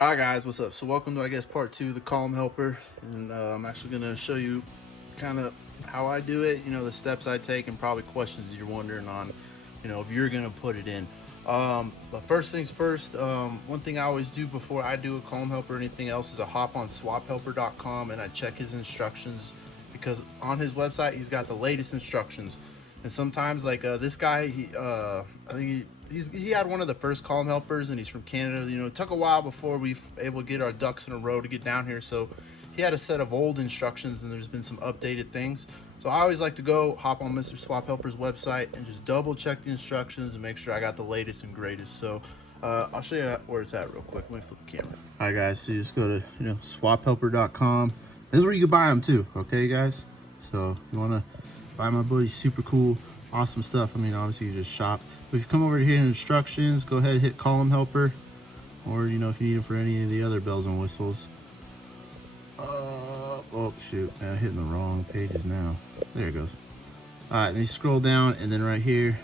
Hi guys, what's up? So welcome to, I guess, part 2 of the column helper, and I'm actually going to show you kind of how I do it, the steps I take, and probably questions you're wondering on, if you're going to put it in. But first things first, one thing I always do before I do a column helper or anything else is I hop on swaphelper.com and I check his instructions, because on his website he's got the latest instructions. And sometimes, like this guy, I think he had one of the first column helpers, and he's from Canada. It took a while before we were able to get our ducks in a row to get down here. So he had a set of old instructions, and there's been some updated things. So I always like to go hop on Mr. Swap Helper's website and just double check the instructions and make sure I got the latest and greatest. So I'll show you where it's at real quick. Let me flip the camera. All right, guys. So you just go to swaphelper.com. This is where you can buy them too. Okay, guys. So you want to buy my buddy's super cool, awesome stuff. I mean, obviously you just shop. But if you come over here in instructions, go ahead and hit column helper, or if you need them for any of the other bells and whistles. Oh shoot, I'm hitting the wrong pages now. There it goes. All right, then you scroll down, and then right here,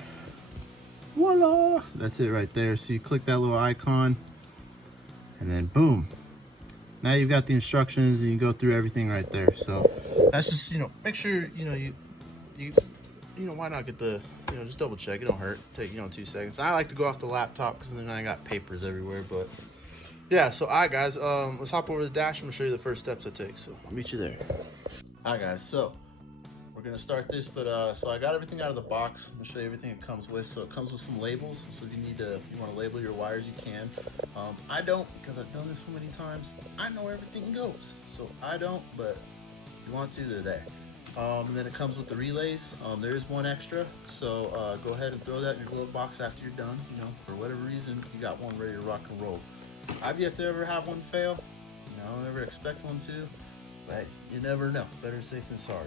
voila, that's it right there. So you click that little icon, and then boom. Now you've got the instructions, and you go through everything right there. So that's just, make sure, why not get the, just double check. It don't hurt. Take, 2 seconds. I like to go off the laptop because then I got papers everywhere. But yeah, so all right, guys, let's hop over the dash. I'm gonna show you the first steps I take. So I'll meet you there. All right, guys. So we're gonna start this, but so I got everything out of the box. I'm gonna show you everything it comes with. So it comes with some labels. So if you want to label your wires, you can. I don't, because I've done this so many times. I know everything goes, so I don't. But if you want to, they're there. And then it comes with the relays. There is one extra, so go ahead and throw that in your glove box after you're done. For whatever reason, you got one ready to rock and roll. I've yet to ever have one fail. I don't ever expect one to, but you never know. Better safe than sorry.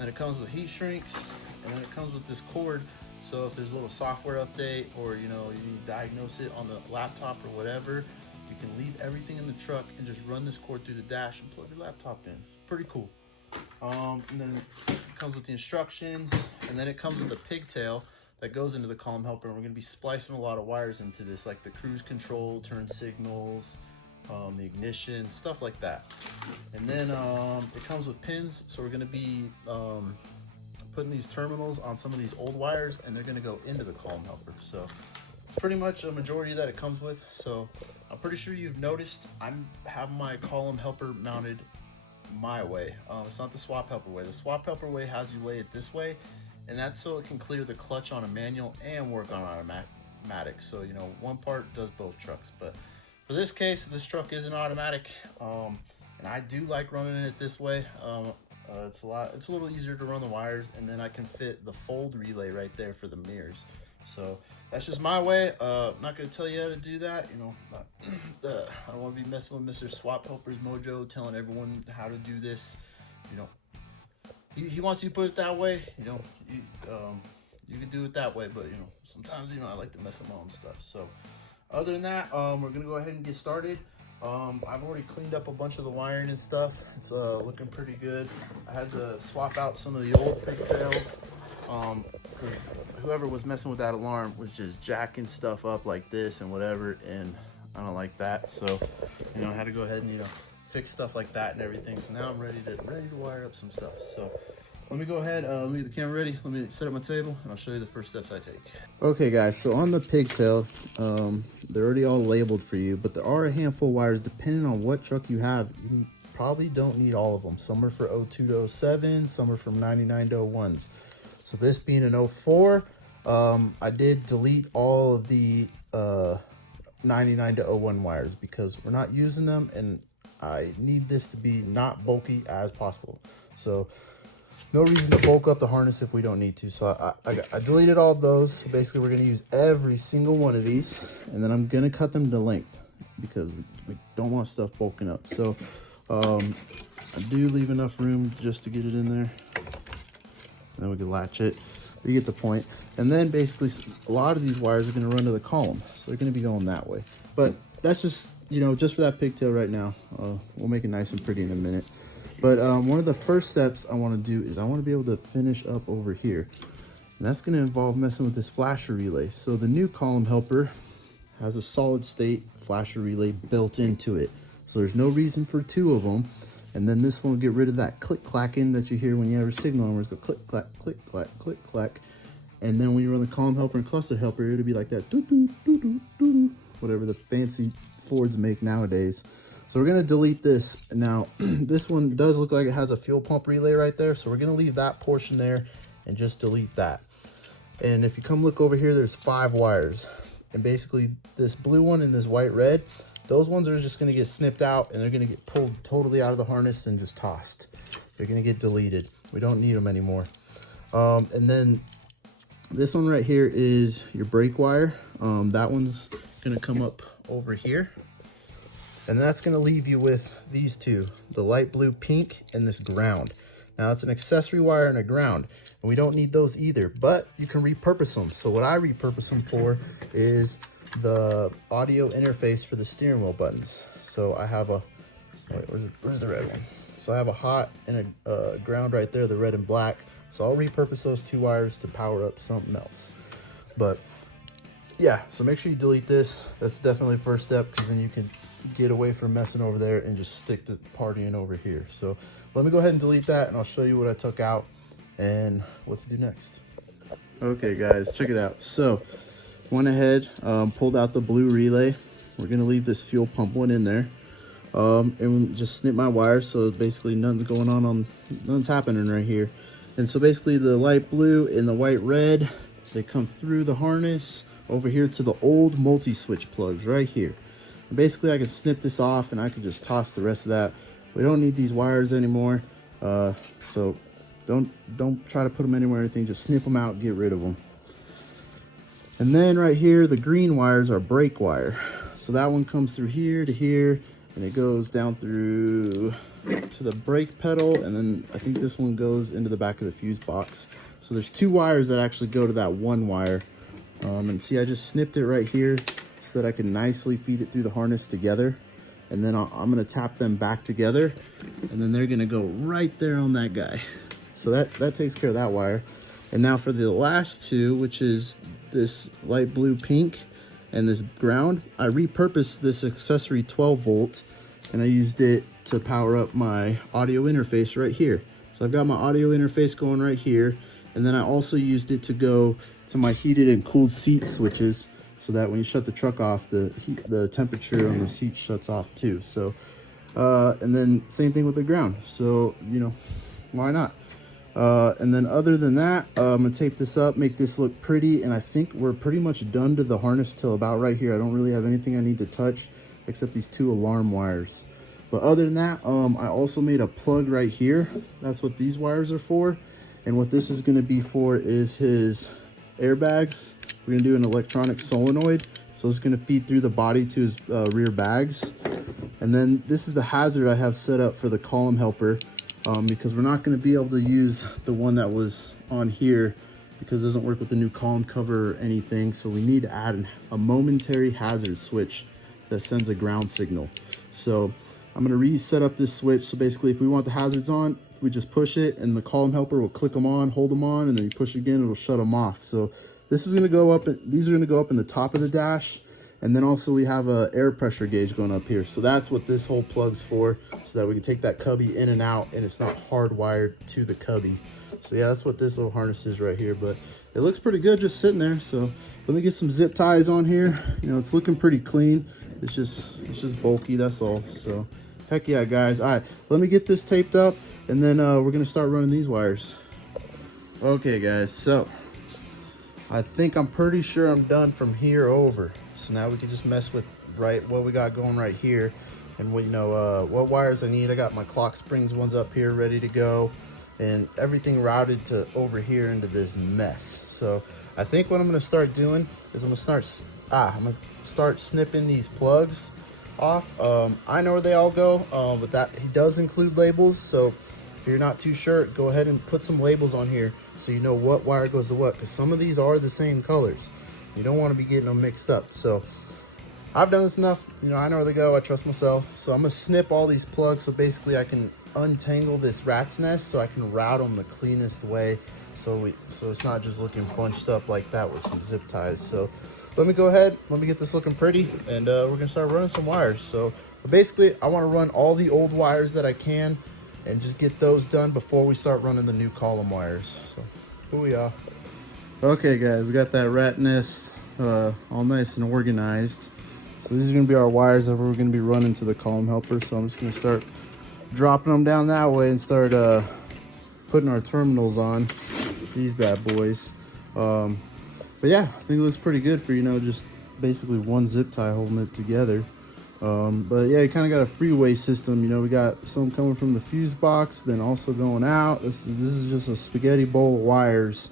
Then it comes with heat shrinks, and then it comes with this cord. So if there's a little software update, or you need to diagnose it on the laptop or whatever, you can leave everything in the truck and just run this cord through the dash and plug your laptop in. It's pretty cool. And then it comes with the instructions, and then it comes with a pigtail that goes into the column helper, and we're going to be splicing a lot of wires into this, like the cruise control, turn signals, the ignition, stuff like that. And then it comes with pins, so we're going to be putting these terminals on some of these old wires, and they're going to go into the column helper. So it's pretty much a majority that it comes with. So I'm pretty sure you've noticed I have my column helper mounted my way. It's not the swap helper way. The swap helper way has you lay it this way, and that's so it can clear the clutch on a manual and work on automatic. So one part does both trucks. But for this case, this truck is an automatic, and I do like running it this way. It's a little easier to run the wires, and then I can fit the fold relay right there for the mirrors. So that's just my way. I'm not going to tell you how to do that. I don't want to be messing with Mr. Swap Helper's mojo, telling everyone how to do this. He wants you to put it that way. You can do it that way, but sometimes I like to mess with my own stuff. So other than that, we're gonna go ahead and get started. I've already cleaned up a bunch of the wiring and stuff. It's looking pretty good. I had to swap out some of the old pigtails, because whoever was messing with that alarm was just jacking stuff up like this and whatever, and I don't like that. So I had to go ahead and fix stuff like that and everything. So now I'm ready to wire up some stuff. So let me go ahead, let me get the camera ready, let me set up my table, and I'll show you the first steps I take. Okay guys, so on the pigtail, they're already all labeled for you, but there are a handful of wires. Depending on what truck you have, you probably don't need all of them. Some are for 02 to 07, some are from 99 to 01s. So this being an 04, I did delete all of the 99 to 01 wires because we're not using them, and I need this to be not bulky as possible. So no reason to bulk up the harness if we don't need to. So I deleted all of those. So basically we're going to use every single one of these, and then I'm going to cut them to length because we don't want stuff bulking up. So I do leave enough room just to get it in there. Then we can latch it. You get the point. And then basically a lot of these wires are going to run to the column, so they're going to be going that way. But that's just just for that pigtail right now. We'll make it nice and pretty in a minute. But one of the first steps I want to do is I want to be able to finish up over here, and that's going to involve messing with this flasher relay. So the new column helper has a solid state flasher relay built into it. So there's no reason for two of them. And then this one will get rid of that click clacking that you hear when you have a signal, where it's go click clack, click clack, click clack. And then when you run the column helper and cluster helper, it'll be like that, doo doo doo doo doo, whatever the fancy Fords make nowadays. So we're gonna delete this. Now, this one does look like it has a fuel pump relay right there. So we're gonna leave that portion there and just delete that. And if you come look over here, there's 5 wires. And basically this blue one and this white red, those ones are just gonna get snipped out and they're gonna get pulled totally out of the harness and just tossed. They're gonna get deleted. We don't need them anymore. And then this one right here is your brake wire. That one's gonna come up over here. And that's gonna leave you with these two, the light blue pink and this ground. Now it's an accessory wire and a ground, and we don't need those either, but you can repurpose them. So what I repurpose them for is the audio interface for the steering wheel buttons. So I have a, where's the red one? So I have a hot and a ground right there, the red and black. So I'll repurpose those 2 wires to power up something else. But yeah, so make sure you delete this. That's definitely the first step, because then you can get away from messing over there and just stick to partying over here. So let me go ahead and delete that, and I'll show you what I took out and what to do next. Okay guys, check it out. So went ahead, pulled out the blue relay. We're gonna leave this fuel pump one in there, and just snip my wires, so basically nothing's happening right here. And so basically the light blue and the white red, they come through the harness over here to the old multi-switch plugs right here. And basically I can snip this off and I can just toss the rest of that. We don't need these wires anymore. So don't try to put them anywhere or anything, just snip them out, get rid of them. And then right here, the green wires are brake wire. So that one comes through here to here, and it goes down through to the brake pedal, and then I think this one goes into the back of the fuse box. So there's 2 wires that actually go to that one wire. And see, I just snipped it right here so that I can nicely feed it through the harness together. And then I'm gonna tap them back together, and then they're gonna go right there on that guy. So that takes care of that wire. And now for the last 2, which is this light blue pink and this ground, I repurposed this accessory 12 volt, and I used it to power up my audio interface right here. So I've got my audio interface going right here, and then I also used it to go to my heated and cooled seat switches, so that when you shut the truck off, the temperature on the seat shuts off too. So and then same thing with the ground, so you know, why not? And then other than that, I'm gonna tape this up, make this look pretty, and I think we're pretty much done to the harness till about right here. I don't really have anything I need to touch except these 2 alarm wires. But other than that, I also made a plug right here. That's what these wires are for. And what this is gonna be for is his airbags. We're gonna do an electronic solenoid. So it's gonna feed through the body to his rear bags. And then this is the hazard I have set up for the column helper, because we're not gonna be able to use the one that was on here because it doesn't work with the new column cover or anything. So we need to add a momentary hazard switch that sends a ground signal. So I'm gonna reset up this switch. So basically if we want the hazards on, we just push it and the column helper will click them on, hold them on, and then you push it again, it'll shut them off. So this is gonna go up, these are gonna go up in the top of the dash. And then also we have a air pressure gauge going up here. So that's what this whole plug's for, so that we can take that cubby in and out and it's not hardwired to the cubby. So yeah, that's what this little harness is right here, but it looks pretty good just sitting there. So let me get some zip ties on here. You know, it's looking pretty clean. It's just bulky, that's all. So heck yeah, guys. All right, let me get this taped up, and then we're gonna start running these wires. Okay guys, so I think I'm pretty sure I'm done from here over. So now we can just mess with what we got going right here, and what, you know, what wires I need. I got my clock springs ones up here ready to go, and everything routed to over here into this mess. So I think what I'm gonna start doing is I'm gonna start snipping these plugs off. I know where they all go, but that he does include labels. So if you're not too sure, go ahead and put some labels on here so you know what wire goes to what, because some of these are the same colors. You don't want to be getting them mixed up. So I've done this enough. You know, I know where they go. I trust myself. So I'm gonna snip all these plugs so basically I can untangle this rat's nest so I can route them the cleanest way. So it's not just looking bunched up like that with some zip ties. So let me go ahead, let me get this looking pretty, and we're gonna start running some wires. So basically I want to run all the old wires that I can and just get those done before we start running the new column wires. So booyah. Okay guys, we got that rat nest all nice and organized. So these are gonna be our wires that we're gonna be running to the column helper. So I'm just gonna start dropping them down that way and start putting our terminals on these bad boys. But yeah, I think it looks pretty good for, you know, just basically one zip tie holding it together. But yeah, you kind of got a freeway system. You know, we got some coming from the fuse box, then also going out. This is just a spaghetti bowl of wires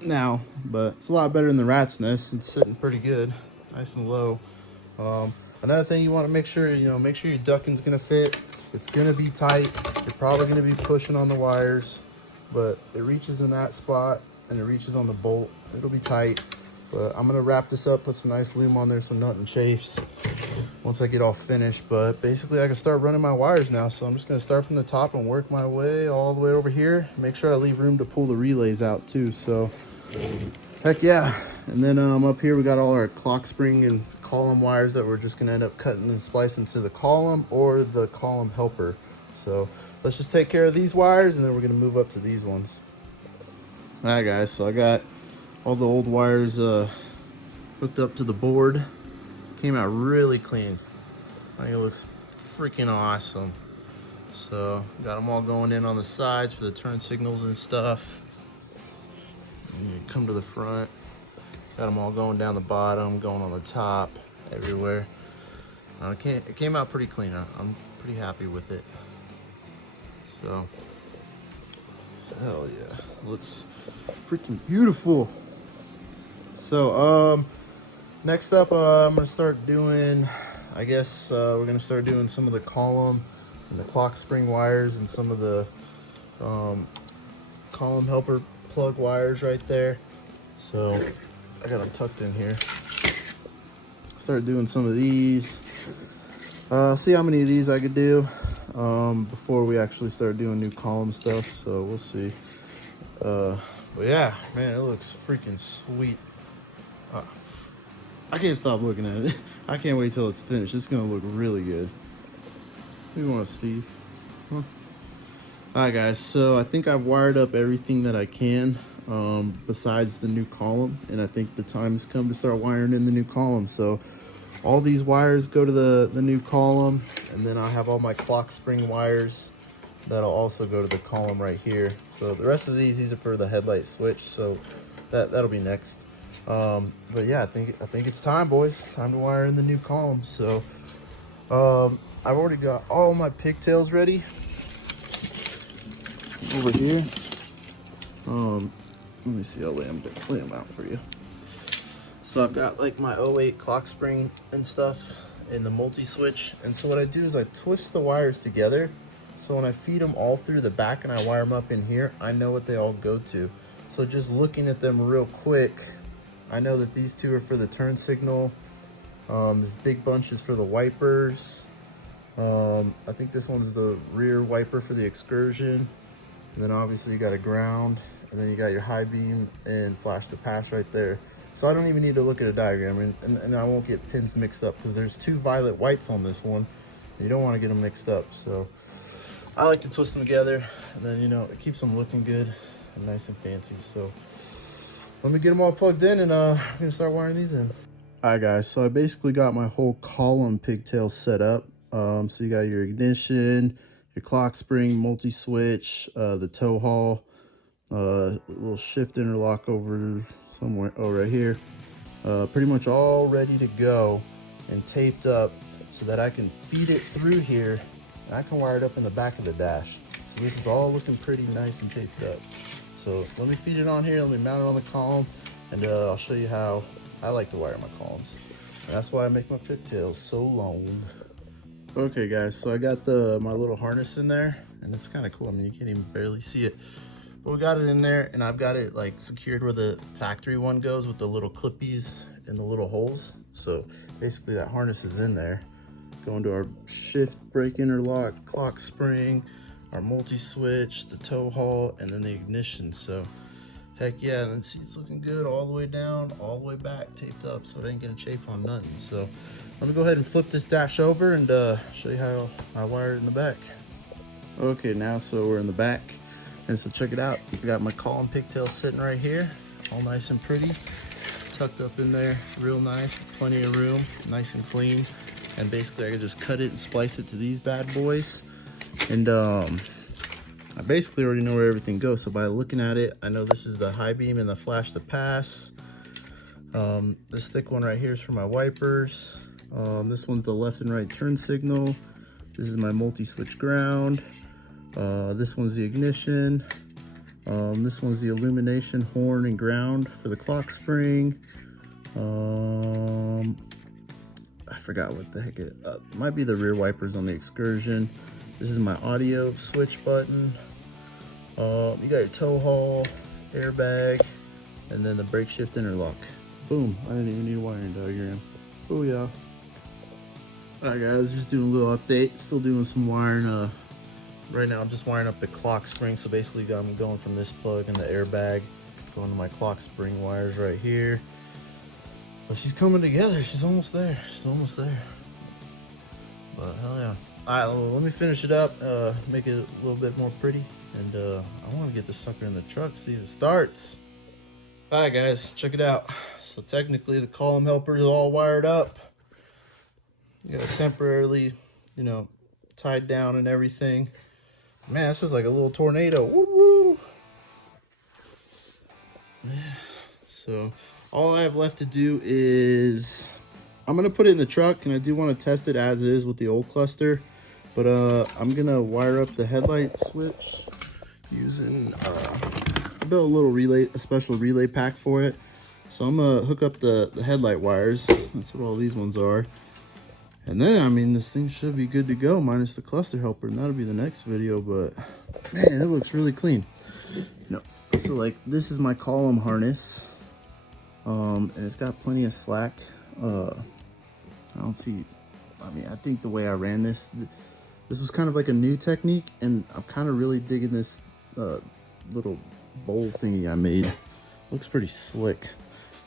now, but it's a lot better than the rat's nest. It's sitting pretty good, nice and low. Another thing you want to make sure, you know, make sure your ducking's gonna fit. It's gonna be tight. You're probably gonna be pushing on the wires, but it reaches in that spot and it reaches on the bolt. It'll be tight, but I'm gonna wrap this up, put some nice loom on there so nothing chafes once I get all finished. But basically I can start running my wires now. So I'm just gonna start from the top and work my way all the way over here. Make sure I leave room to pull the relays out too. So heck yeah. And then up here we got all our clock spring and column wires that we're just gonna end up cutting and splicing to the column or the column helper. So let's just take care of these wires and then we're gonna move up to these ones. All right guys, so I got all the old wires hooked up to the board. Came out really clean. I think it looks freaking awesome. So got them all going in on the sides for the turn signals and stuff. And you come to the front. Got them all going down the bottom, going on the top, everywhere. It came out pretty clean. I'm pretty happy with it. So, hell yeah, looks freaking beautiful. So, next up, I'm gonna start doing, I guess we're gonna start doing some of the column and the clock spring wires and some of the column helper plug wires right there. So I got them tucked in here. Start doing some of these. See how many of these I could do before we actually start doing new column stuff. So we'll see. But yeah, man, it looks freaking sweet. I can't stop looking at it. I can't wait till it's finished. It's gonna look really good. What do you want, Steve? Huh? Alright guys, so I think I've wired up everything that I can besides the new column, and I think the time has come to start wiring in the new column. So all these wires go to the new column, and then I have all my clock spring wires that'll also go to the column right here. So the rest of these are for the headlight switch, so that'll be next. But yeah, I think it's time, boys. Time to wire in the new column. So I've already got all my pigtails ready over here. Let me see, I'll lay them out for you. So I've got like my 08 clock spring and stuff in the multi-switch. And so what I do is I twist the wires together. So when I feed them all through the back and I wire them up in here, I know what they all go to. So just looking at them real quick, I know that these two are for the turn signal. This big bunch is for the wipers. I think this one's the rear wiper for the Excursion. And then obviously you got a ground, and then you got your high beam and flash to pass right there. So I don't even need to look at a diagram, and I won't get pins mixed up because there's two violet whites on this one. And you don't want to get them mixed up. So I like to twist them together, and then, you know, it keeps them looking good and nice and fancy. So let me get them all plugged in, and I'm gonna start wiring these in. All right guys, so I basically got my whole column pigtail set up. So you got your ignition, your clock spring, multi-switch, the tow haul, little shift interlock over somewhere, oh, right here. Pretty much all ready to go and taped up so that I can feed it through here, and I can wire it up in the back of the dash. So this is all looking pretty nice and taped up. So let me feed it on here, let me mount it on the column, and I'll show you how I like to wire my columns. And that's why I make my pigtails so long. Okay guys, so I got my little harness in there, and it's kind of cool. I mean, you can't even barely see it, but we got it in there, and I've got it like secured where the factory one goes with the little clippies and the little holes. So basically that harness is in there. Going to our shift, brake interlock, clock spring, our multi-switch, the tow haul, and then the ignition. So Heck yeah, and then see, it's looking good all the way down, all the way back, taped up, so it ain't gonna chafe on nothing. So let me go ahead and flip this dash over and show you how I wire it in the back. Okay, now so we're in the back, and so check it out. I got my column pigtail sitting right here, all nice and pretty, tucked up in there, real nice, plenty of room, nice and clean. And basically I can just cut it and splice it to these bad boys. And I basically already know where everything goes. So by looking at it, I know this is the high beam and the flash to pass. This thick one right here is for my wipers. This one's the left and right turn signal. This is my multi-switch ground. This one's the ignition. This one's the illumination, horn, and ground for the clock spring. I forgot what the heck it might be, the rear wipers on the Excursion. This is my audio switch button. You got your tow haul, airbag, and then the brake shift interlock. Boom, I didn't even need a wiring diagram. Oh yeah. Alright guys, just doing a little update. Still doing some wiring. Right now I'm just wiring up the clock spring. So basically I'm going from this plug and the airbag, going to my clock spring wires right here. But she's coming together. She's almost there. She's almost there. But hell yeah. Alright, well, let me finish it up, make it a little bit more pretty. And I want to get this sucker in the truck, see if it starts. Alright guys, check it out. So technically the column helper is all wired up. You got it temporarily, you know, tied down and everything. Man, this is like a little tornado. Woo-woo. So all I have left to do is I'm gonna put it in the truck, and I do want to test it as is with the old cluster, but I'm gonna wire up the headlight switch using I built a little relay, a special relay pack for it. So I'm gonna hook up the headlight wires. That's what all these ones are. And then, I mean, this thing should be good to go, minus the cluster helper, and that'll be the next video. But man, it looks really clean. So like, this is my column harness, and it's got plenty of slack. I don't see, I mean, I think the way I ran this was kind of like a new technique, and I'm kind of really digging this little bowl thingy I made. Looks pretty slick.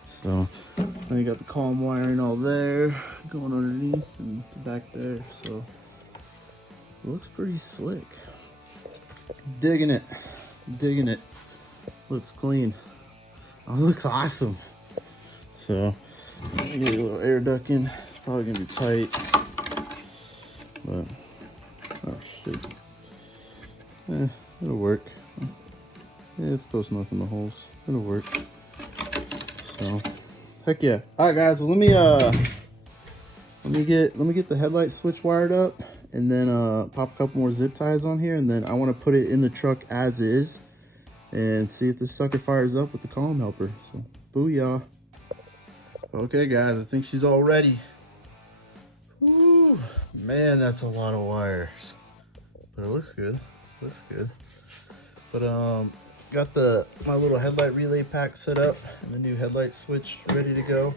So now you got the column wiring all there, going underneath and back there. So it looks pretty slick. Digging it, digging it. Looks clean. Oh, it looks awesome. So let me get a little air duct in. It's probably gonna be tight, but oh shit, it'll work. Yeah, it's close enough in the holes. It'll work. So heck yeah. All right guys, well let me get the headlight switch wired up, and then pop a couple more zip ties on here, and then I want to put it in the truck as is and see if this sucker fires up with the column helper. So booyah. Okay guys, I think she's all ready. Woo, man, that's a lot of wires, but it looks good. Looks good. But got my little headlight relay pack set up and the new headlight switch ready to go.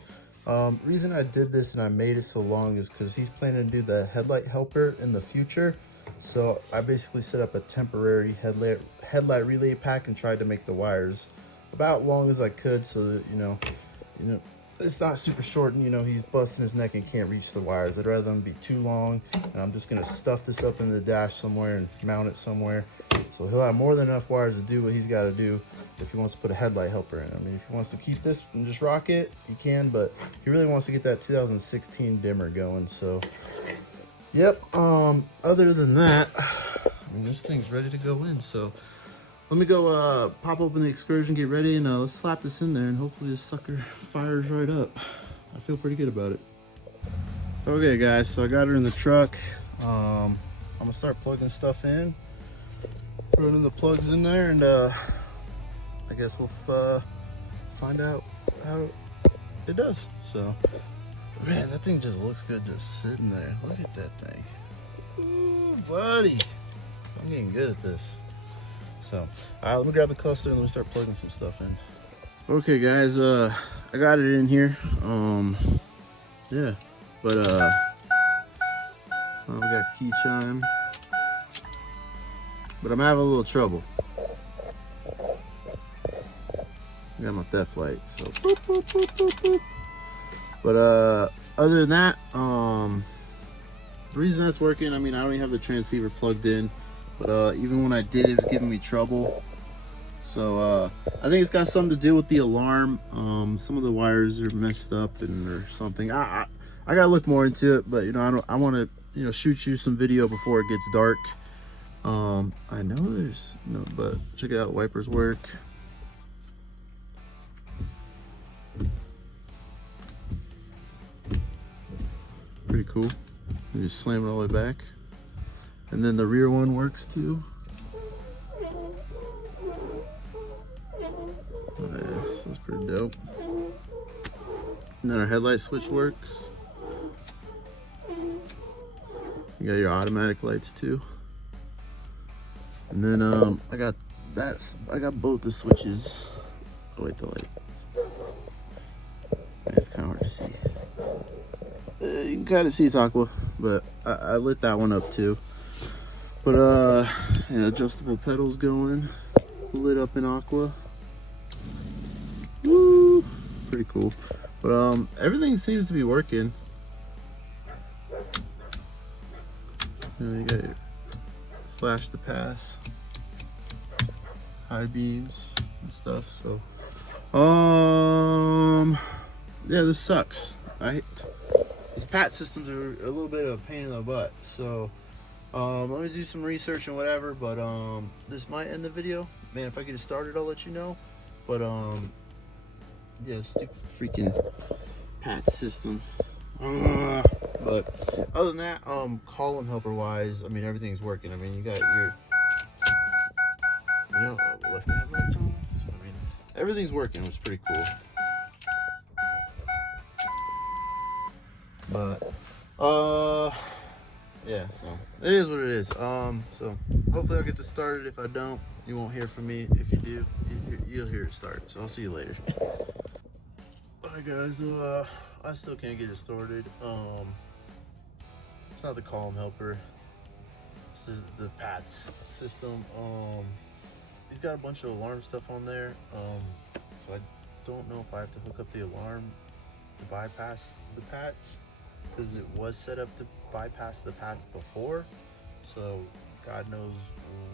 Reason I did this and I made it so long is because he's planning to do the headlight helper in the future. So I basically set up a temporary headlight relay pack and tried to make the wires about long as I could, so that you know it's not super short, and he's busting his neck and can't reach the wires. I'd rather them be too long, and I'm just gonna stuff this up in the dash somewhere and mount it somewhere, so he'll have more than enough wires to do what he's got to do if he wants to put a headlight helper in. I mean, if he wants to keep this and just rock it, he can, but he really wants to get that 2016 dimmer going. So yep, other than that, I mean, this thing's ready to go in. So let me go pop open the Excursion, get ready, and let's slap this in there, and hopefully this sucker fires right up. I feel pretty good about it. Okay guys, so I got her in the truck. I'm gonna start plugging stuff in, running the plugs in there, and I guess we'll find out how it does. So man, that thing just looks good just sitting there. Look at that thing. Ooh, buddy, I'm getting good at this. So, all right, let me grab the cluster and let me start plugging some stuff in. Okay, guys, I got it in here. Yeah, but we got key chime, but I'm having a little trouble. I got my theft light, so boop, boop, boop, boop, boop. But other than that, the reason that's working, I mean, I don't even have the transceiver plugged in, but even when I did, it was giving me trouble. So I think it's got something to do with the alarm. Some of the wires are messed up or something. I gotta look more into it, but you know, I want to, you know, shoot you some video before it gets dark. I know there's no, but check it out, wipers work. Pretty cool. You just slam it all the way back. And then the rear one works too. Oh, yeah, so that's pretty dope. And then our headlight switch works. You got your automatic lights too. And then I got both the switches. Oh wait, the light. It's kind of hard to see. You can kind of see it's aqua, but I lit that one up too. But yeah, adjustable pedals going, lit up in aqua. Woo, pretty cool. But everything seems to be working. You know, you got your flash to pass, high beams and stuff. So yeah, this sucks. These PAT systems are a little bit of a pain in the butt. So let me do some research and whatever, but this might end the video. Man, if I get it started, I'll let you know. But yeah, stupid freaking PAT system. But other than that, column helper wise, I mean, everything's working. I mean, you got your, you know, left headlights on. So I mean, everything's working, which is pretty cool. But yeah, so it is what it is. So hopefully I'll get this started. If I don't, you won't hear from me. If you do, you'll hear it start. So I'll see you later. Alright guys, I still can't get it started. It's not the column helper, it's the PATS system. He's got a bunch of alarm stuff on there, so I don't know if I have to hook up the alarm to bypass the PATS, because it was set up to bypass the PATS before, so God knows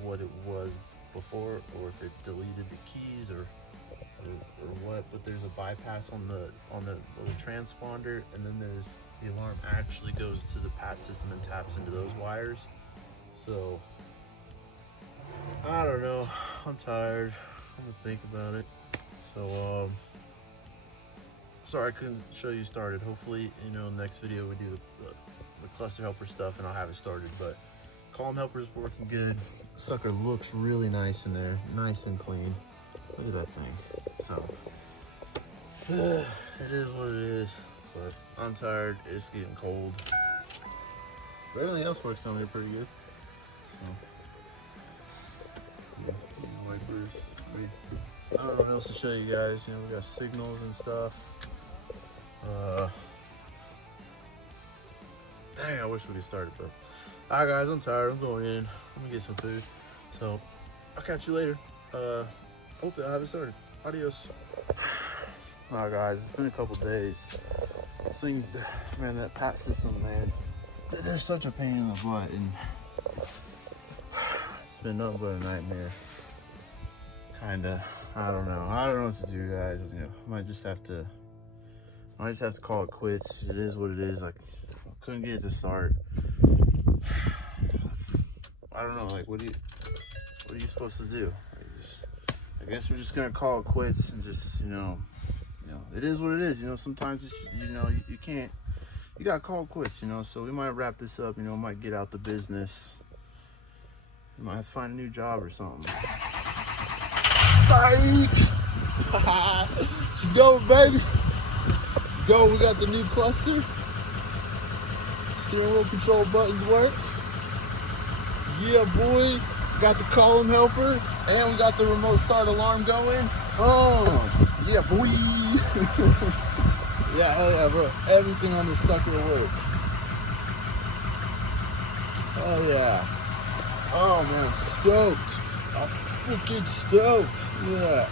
what it was before, or if it deleted the keys or what. But there's a bypass on the little transponder, and then there's the alarm actually goes to the PAT system and taps into those wires. So I don't know, I'm tired, I'm gonna think about it. So sorry I couldn't show you started. Hopefully, you know, next video we do the cluster helper stuff and I'll have it started. But column helper's working good. Sucker looks really nice in there, nice and clean. Look at that thing. So it is what it is. But I'm tired. It's getting cold. But everything else works on there pretty good. So yeah, wipers. I don't know what else to show you guys. You know, we got signals and stuff. Dang, I wish we could start it, but alright guys, I'm tired. I'm going in. I'm gonna get some food. So I'll catch you later. Hopefully I'll have it started. Adios. Alright guys, it's been a couple days. Seeing, man, that PAT system, man, they're such a pain in the butt, and it's been nothing but a nightmare. Kinda. I don't know what to do, guys. You know, I might just have to call it quits. It is what it is. Like, I couldn't get it to start. I don't know. Like, what are you supposed to do? I guess we're just gonna call it quits and just, you know, it is what it is. You know, sometimes you can't. You gotta call it quits. You know, so we might wrap this up. You know, might get out the business. We might have to find a new job or something. Psych! She's going, baby. Let's go. We got the new cluster. Steering wheel control buttons work. Yeah, boy. Got the column helper, and we got the remote start alarm going. Oh, yeah, boy. Yeah, hell yeah, bro. Everything on this sucker works. Oh yeah. Oh man, I'm stoked. I'm freaking stoked. Look at that.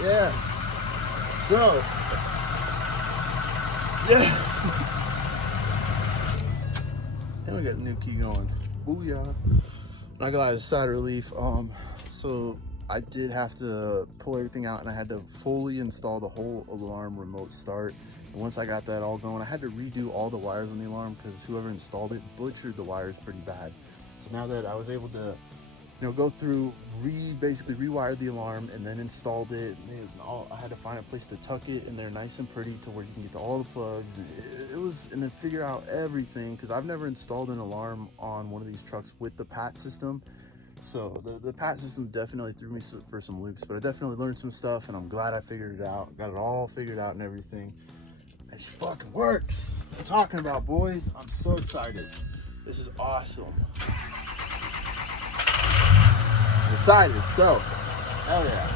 Yes. So, yeah. And we got a new key going. Booyah. Not gonna lie, it's side relief. So I did have to pull everything out and I had to fully install the whole alarm remote start. And once I got that all going, I had to redo all the wires on the alarm because whoever installed it butchered the wires pretty bad. So now that I was able to, go through, basically rewired the alarm and then installed it. I had to find a place to tuck it in there nice and pretty to where you can get to all the plugs. And then figure out everything, because I've never installed an alarm on one of these trucks with the PAT system. So the PAT system definitely threw me for some loops, but I definitely learned some stuff and I'm glad I figured it out. Got it all figured out and everything. It fucking works. That's what I'm talking about, boys. I'm so excited. This is awesome. I'm excited. So, hell yeah.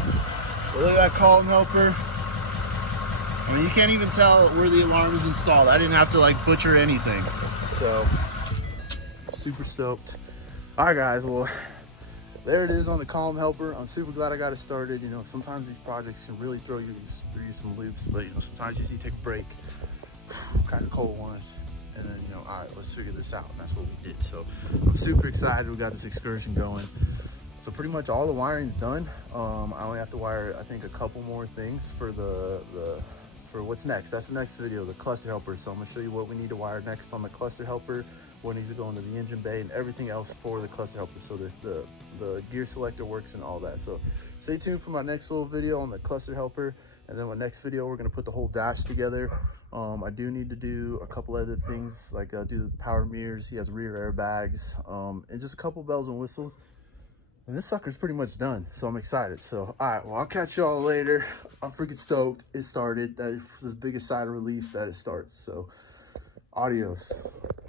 Look at that column helper. I mean, you can't even tell where the alarm is installed. I didn't have to like butcher anything. So, super stoked. All right, guys. Well, there it is on the column helper. I'm super glad I got it started. Sometimes these projects can really throw you some loops, but sometimes you just need to take a break, crack a cold one, and then all right, let's figure this out. And that's what we did. So I'm super excited. We got this excursion going. So pretty much all the wiring's done. I only have to wire, I think, a couple more things for for what's next. That's the next video, the cluster helper. So I'm gonna show you what we need to wire next on the cluster helper, what needs to go into the engine bay, and everything else for the cluster helper. So the gear selector works and all that. So stay tuned for my next little video on the cluster helper. And then my next video, we're gonna put the whole dash together. I do need to do a couple other things, like do the power mirrors. He has rear airbags, and just a couple bells and whistles. And this sucker's pretty much done, so I'm excited. So, all right, well, I'll catch y'all later. I'm freaking stoked. It started. That is the biggest sigh of relief that it starts. So, adios.